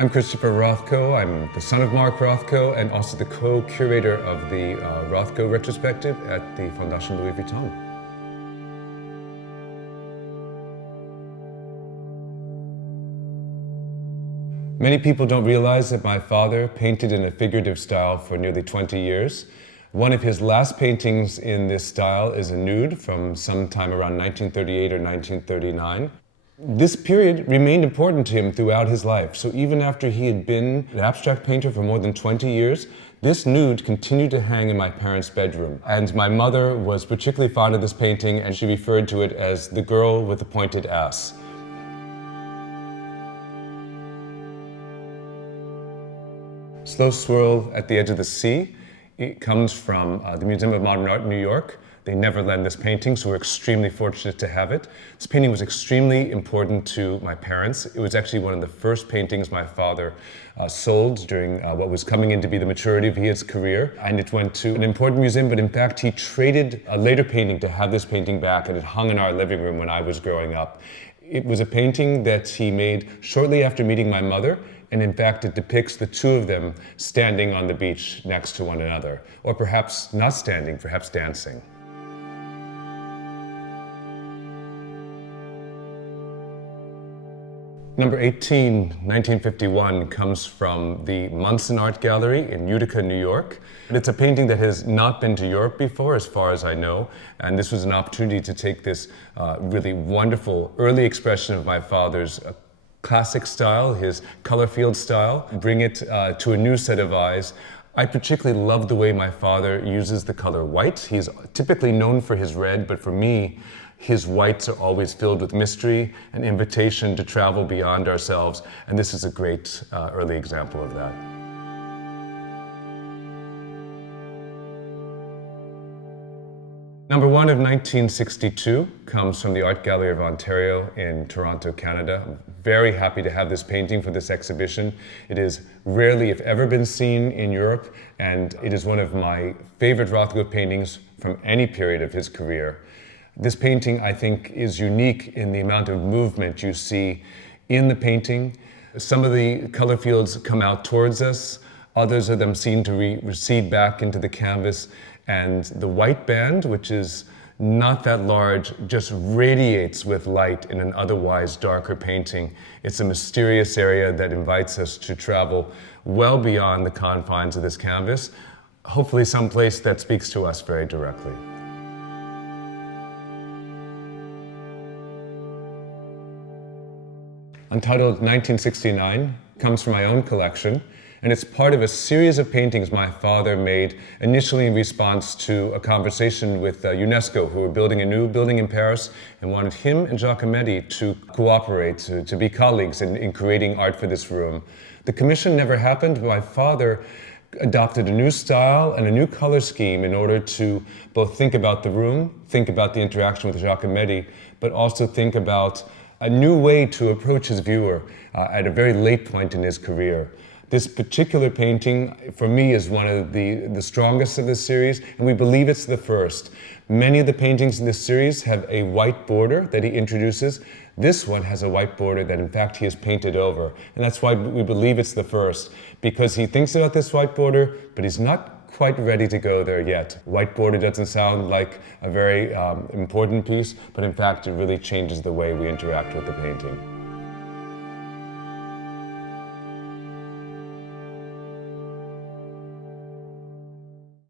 I'm Christopher Rothko. I'm the son of Mark Rothko and also the co-curator of the Rothko retrospective at the Fondation Louis Vuitton. Many people don't realize that my father painted in a figurative style for nearly 20 years. One of his last paintings in this style is a nude from sometime around 1938 or 1939. This period remained important to him throughout his life. So even after he had been an abstract painter for more than 20 years, this nude continued to hang in my parents' bedroom. And my mother was particularly fond of this painting, and she referred to it as the girl with the pointed ass. Slow Swirl at the Edge of the Sea. It comes from the Museum of Modern Art in New York. They never lend this painting, so we're extremely fortunate to have it. This painting was extremely important to my parents. It was actually one of the first paintings my father sold during what was coming in to be the maturity of his career. And it went to an important museum, but in fact, he traded a later painting to have this painting back, and it hung in our living room when I was growing up. It was a painting that he made shortly after meeting my mother, and in fact, it depicts the two of them standing on the beach next to one another, or perhaps not standing, perhaps dancing. Number 18, 1951, comes from the Munson Art Gallery in Utica, New York. It's a painting that has not been to Europe before, as far as I know, and this was an opportunity to take this really wonderful early expression of my father's classic style, his color field style, bring it to a new set of eyes. I particularly love the way my father uses the color white. He's typically known for his red, but for me, his whites are always filled with mystery and invitation to travel beyond ourselves, and this is a great early example of that. Number 1 of 1962 comes from the Art Gallery of Ontario in Toronto, Canada. I'm very happy to have this painting for this exhibition. It is rarely, if ever, been seen in Europe, and it is one of my favorite Rothko paintings from any period of his career. This painting, I think, is unique in the amount of movement you see in the painting. Some of the color fields come out towards us, others of them seem to recede back into the canvas, and the white band, which is not that large, just radiates with light in an otherwise darker painting. It's a mysterious area that invites us to travel well beyond the confines of this canvas, hopefully someplace that speaks to us very directly. Entitled 1969 comes from my own collection, and it's part of a series of paintings my father made initially in response to a conversation with UNESCO, who were building a new building in Paris and wanted him and Giacometti to cooperate, to be colleagues in creating art for this room. The commission never happened, but my father adopted a new style and a new color scheme in order to both think about the room, think about the interaction with Giacometti, but also think about a new way to approach his viewer at a very late point in his career. This particular painting, for me, is one of the strongest of this series, and we believe it's the first. Many of the paintings in this series have a white border that he introduces. This one has a white border that, in fact, he has painted over, and that's why we believe it's the first, because he thinks about this white border, but he's not quite ready to go there yet. White border doesn't sound like a very important piece, but in fact, it really changes the way we interact with the painting.